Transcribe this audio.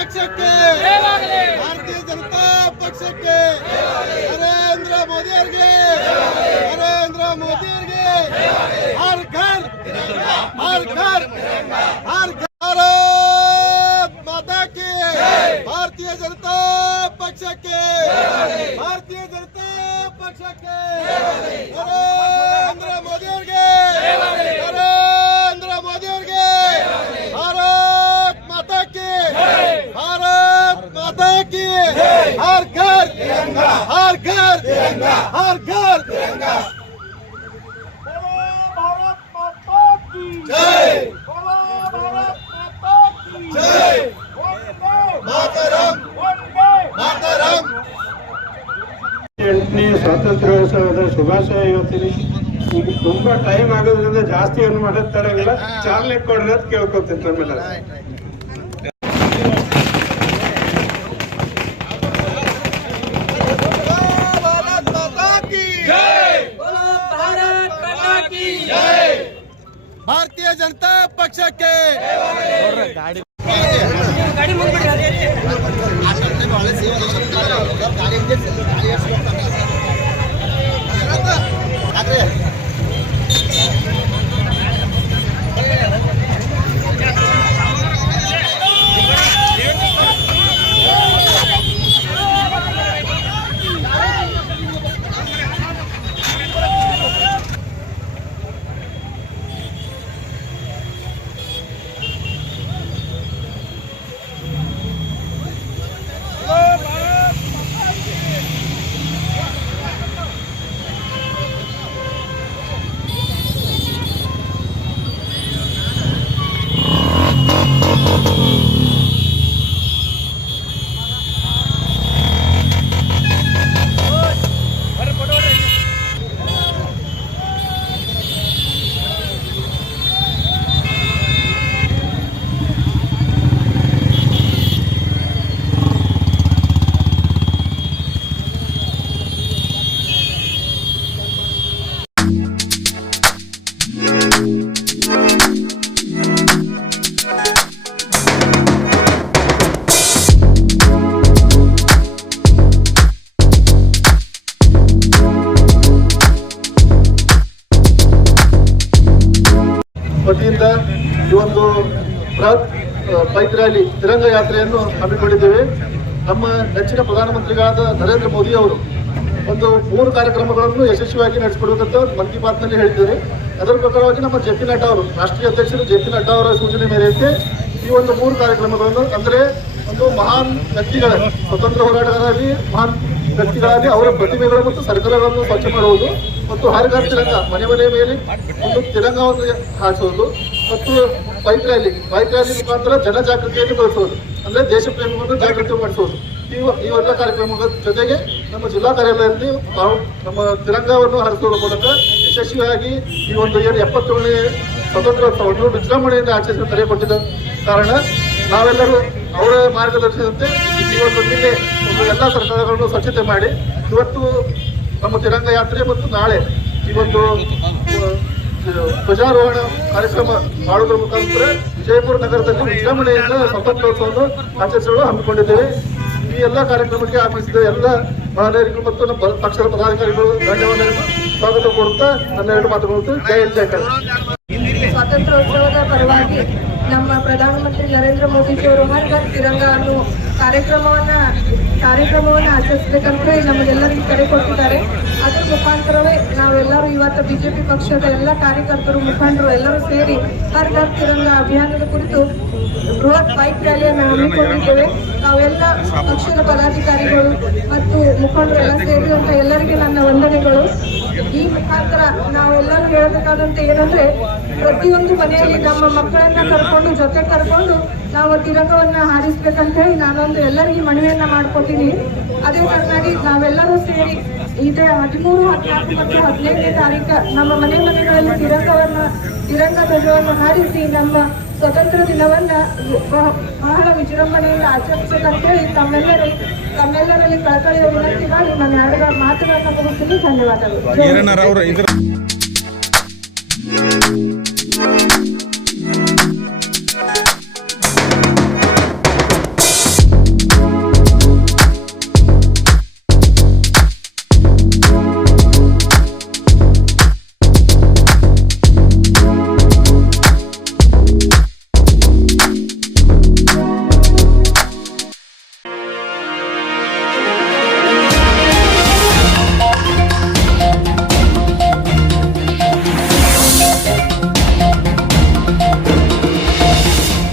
ಪಕ್ಷಕ್ಕೆ, ಭಾರತೀಯ ಜನತಾ ಪಕ್ಷಕ್ಕೆ, ನರೇಂದ್ರ ಮೋದಿ ಅವರಿಗೆ, ನರೇಂದ್ರ ಮೋದಿ ಅವರಿಗೆ ಹರ್ ಘರ್ ಹರ್ ಘರ್ ಹರ್ ಘರ್ ಭಾರತ್ ಮಾತಾ ಕಿ, ಭಾರತೀಯ ಜನತಾ ಪಕ್ಷಕ್ಕೆ, ಭಾರತೀಯ ಜನತಾ ಪಕ್ಷಕ್ಕೆ, ನರೇಂದ್ರ ಮೋದಿ ಅವರಿಗೆ, ನರೇಂದ್ರ ಮೋದಿ ಅವರಿಗೆ ಭಾರತ್ ಮಾತಾ ಕಿ, ಭಾರತ್ ಮಾತಾ ಕಿ, ಹರ್ ಘರ್ ಹರ್ ಘರ್ ಹರ್ ಘರ್ जय, जय, मातरम, मातरम। 8ನೇ ಸ್ವಾತಂತ್ರ್ಯೋತ್ಸವದ ಶುಭಾಶಯ ಹೇಳ್ತೀನಿ. ಈಗ ತುಂಬಾ ಟೈಮ್ ಆಗೋದ್ರಿಂದ ಜಾಸ್ತಿ ಏನು ಮಾಡೋದಿಲ್ಲ, ಚಾಲನೆ ಕೊಡ್ರಿ ಅಂತ ಕೇಳ್ಕೊತೀನಿ ತಮ್ಮೆಲ್ಲ. ಭಾರತೀಯ ಜನತಾ ಪಕ್ಷಕ್ಕೆ ಗಾಡಿ ವತಿಯಿಂದ ಈ ಒಂದು ಬೃಹತ್ ಬೈಕ್ ರ್ಯಾಲಿ ತಿರಂಗ ಯಾತ್ರೆಯನ್ನು ಹಮ್ಮಿಕೊಂಡಿದ್ದೇವೆ. ನಮ್ಮ ನೆಚ್ಚಿನ ಪ್ರಧಾನಮಂತ್ರಿಗಳಾದ ನರೇಂದ್ರ ಮೋದಿ ಅವರು ಒಂದು 3 ಕಾರ್ಯಕ್ರಮಗಳನ್ನು ಯಶಸ್ವಿಯಾಗಿ ನಡೆಸಿಕೊಡುವಂತ ಮನ್ ಕಿ ಬಾತ್ನಲ್ಲಿ ಹೇಳಿದ್ದಾರೆ. ಅದರ ಪ್ರಕಾರವಾಗಿ ನಮ್ಮ ಜೆ ಪಿ ನಡ್ಡಾ ಅವರು, ರಾಷ್ಟ್ರೀಯ ಅಧ್ಯಕ್ಷರು ಜೆ ಪಿ ನಡ್ಡಾ ಅವರ ಸೂಚನೆ ಮೇರೆಗೆ ಈ ಒಂದು 3 ಕಾರ್ಯಕ್ರಮಗಳನ್ನು, ಅಂದರೆ ಒಂದು ಮಹಾನ್ ವ್ಯಕ್ತಿಗಳ, ಸ್ವತಂತ್ರ ಹೋರಾಟಗಾರರಲ್ಲಿ ಮಹಾನ್ ವ್ಯಕ್ತಿಗಳಾಗಿ ಅವರ ಪ್ರತಿಮೆಗಳು ಮತ್ತು ಸರ್ಕಾರಗಳನ್ನು ಸ್ವಚ್ಛ ಮಾಡುವುದು ಮತ್ತು ಹರ್ ಘರ್ ತಿರಂಗ, ಮನೆ ಮನೆ ಮೇಲೆ ಒಂದು ತಿರಂಗವನ್ನು ಹಾರಿಸುವುದು ಮತ್ತು ಬೈಕ್ ರ್ಯಾಲಿ ಮುಖಾಂತರ ಜನಜಾಗೃತಿಯನ್ನು ಬೆಳೆಸುವುದು, ಅಂದರೆ ದೇಶ ಪ್ರೇಮವನ್ನು ಜಾಗೃತಿ ಮಾಡಿಸುವುದು. ಇವೆಲ್ಲ ಕಾರ್ಯಕ್ರಮಗಳ ಜೊತೆಗೆ ನಮ್ಮ ಜಿಲ್ಲಾ ಕಾರ್ಯಾಲಯದಲ್ಲಿ ನಾವು ನಮ್ಮ ತಿರಂಗವನ್ನು ಹಾರಿಸುವ ಮೂಲಕ ಯಶಸ್ವಿಯಾಗಿ ಈ ಒಂದು 77ನೇ ಸ್ವತಂತ್ರೋತ್ಸವವನ್ನು ವಿಜೃಂಭಣೆಯಿಂದ ಆಚರಿಸಲು ಕರೆ ಕೊಟ್ಟಿದ್ದ ಕಾರಣ ನಾವೆಲ್ಲರೂ ಅವರ ಮಾರ್ಗದರ್ಶನದಂತೆ ಇವತ್ತೊಂದಿಗೆ ಎಲ್ಲ ಸರ್ಕಾರಗಳನ್ನು ಸ್ವಚ್ಛತೆ ಮಾಡಿ ಇವತ್ತು ನಮ್ಮ ತಿರಂಗ ಯಾತ್ರೆ ಮತ್ತು ನಾಳೆ ಈ ಒಂದು ಧ್ವಜಾರೋಹಣ ಕಾರ್ಯಕ್ರಮ ಮಾಡುವುದರ ಮುಖಾಂತರ ವಿಜಯಪುರ ನಗರದಲ್ಲಿ ವಿಜೃಂಭಣೆಯಿಂದ ಸ್ವತಂತ್ರೋತ್ಸವವನ್ನು ಆಚರಿಸಲು ಹಮ್ಮಿಕೊಂಡಿದ್ದೇವೆ. ಈ ಎಲ್ಲ ಕಾರ್ಯಕ್ರಮಕ್ಕೆ ಆಗಮಿಸಿದ ಎಲ್ಲ ಮಹನೀಯರಿಗೂ ಮತ್ತು ನಮ್ಮ ಪಕ್ಷದ ಪದಾಧಿಕಾರಿಗಳು ಧನ್ಯವಾದಗಳು ಸ್ವಾಗತ ಕೋರುತ್ತಾ ನನ್ನ 2 ಮಾತುಗಳು. ಜೈ ಜಯಕಾರ. ಸ್ವಾತಂತ್ರ್ಯೋತ್ಸವದ ಪರವಾಗಿ ನಮ್ಮ ಪ್ರಧಾನಮಂತ್ರಿ ನರೇಂದ್ರ ಮೋದಿಜಿಯವರು ಹರ್ ಘರ್ ತಿರಂಗ ಅನ್ನೋ ಕಾರ್ಯಕ್ರಮವನ್ನು ಆಚರಿಸಬೇಕಂತ ನಮಗೆಲ್ಲರಿಗೂ ಕರೆ ಕೊಟ್ಟಿದ್ದಾರೆ. ಅದರ ಮುಖಾಂತರವೇ ನಾವೆಲ್ಲರೂ ಇವತ್ತು ಬಿಜೆಪಿ ಪಕ್ಷದ ಎಲ್ಲ ಕಾರ್ಯಕರ್ತರು, ಮುಖಂಡರು ಎಲ್ಲರೂ ಸೇರಿ ಹರ್ ಘರ್ ತಿರಂಗ ಅಭಿಯಾನದ ಕುರಿತು ಬೃಹತ್ ಬೈಕ್ ರ್ಯಾಲಿಯನ್ನು ಹಮ್ಮಿಕೊಂಡಿದ್ದೇವೆ. ನಾವೆಲ್ಲ ಪಕ್ಷದ ಪದಾಧಿಕಾರಿಗಳು ಮತ್ತು ಮುಖಂಡರು ಎಲ್ಲ ಸೇರಿದಂತೆ ಎಲ್ಲರಿಗೆ ನನ್ನ ವಂದನೆಗಳು. ಈ ಮುಖಾಂತರ ನಾವೆಲ್ಲರೂ ಹೇಳಬೇಕಾದಂತೆ ಏನಂದ್ರೆ, ಪ್ರತಿಯೊಂದು ಮನೆಯಲ್ಲಿ ನಮ್ಮ ಮಕ್ಕಳನ್ನ ಜೊತೆ ಕರ್ಕೊಂಡು ನಾವು ತಿರಂಗವನ್ನ ಹಾರಿಸ್ಬೇಕಂತ ಹೇಳಿ ನಾನೊಂದು ಎಲ್ಲರಿಗೂ ಮನವಿಯನ್ನ ಮಾಡ್ಕೊತೀನಿ. ಅದೇ ಕಾರಣಾಗಿ ನಾವೆಲ್ಲರೂ ಸೇರಿ ಇದೇ 13, 14 ಮತ್ತು 15ನೇ ತಾರೀಕು ನಮ್ಮ ಮನೆಗಳಲ್ಲಿ ತಿರಂಗ ಧ್ವಜವನ್ನು ಹಾರಿಸಿ ನಮ್ಮ ಸ್ವತಂತ್ರ ದಿನವನ್ನ ಬಹಳ ವಿಜೃಂಭಣೆಯಿಂದ ಆಚರಿಸಬೇಕಂತ ಹೇಳಿ ತಮ್ಮೆಲ್ಲರಲ್ಲಿ ಕಳಕಳಿಯ ವಿನಂತಿ ಮಾಡಿ ನನ್ನ 2 ಮಾತುಗಳನ್ನು ಮುಗಿಸ್ತೀನಿ. ಧನ್ಯವಾದಗಳು.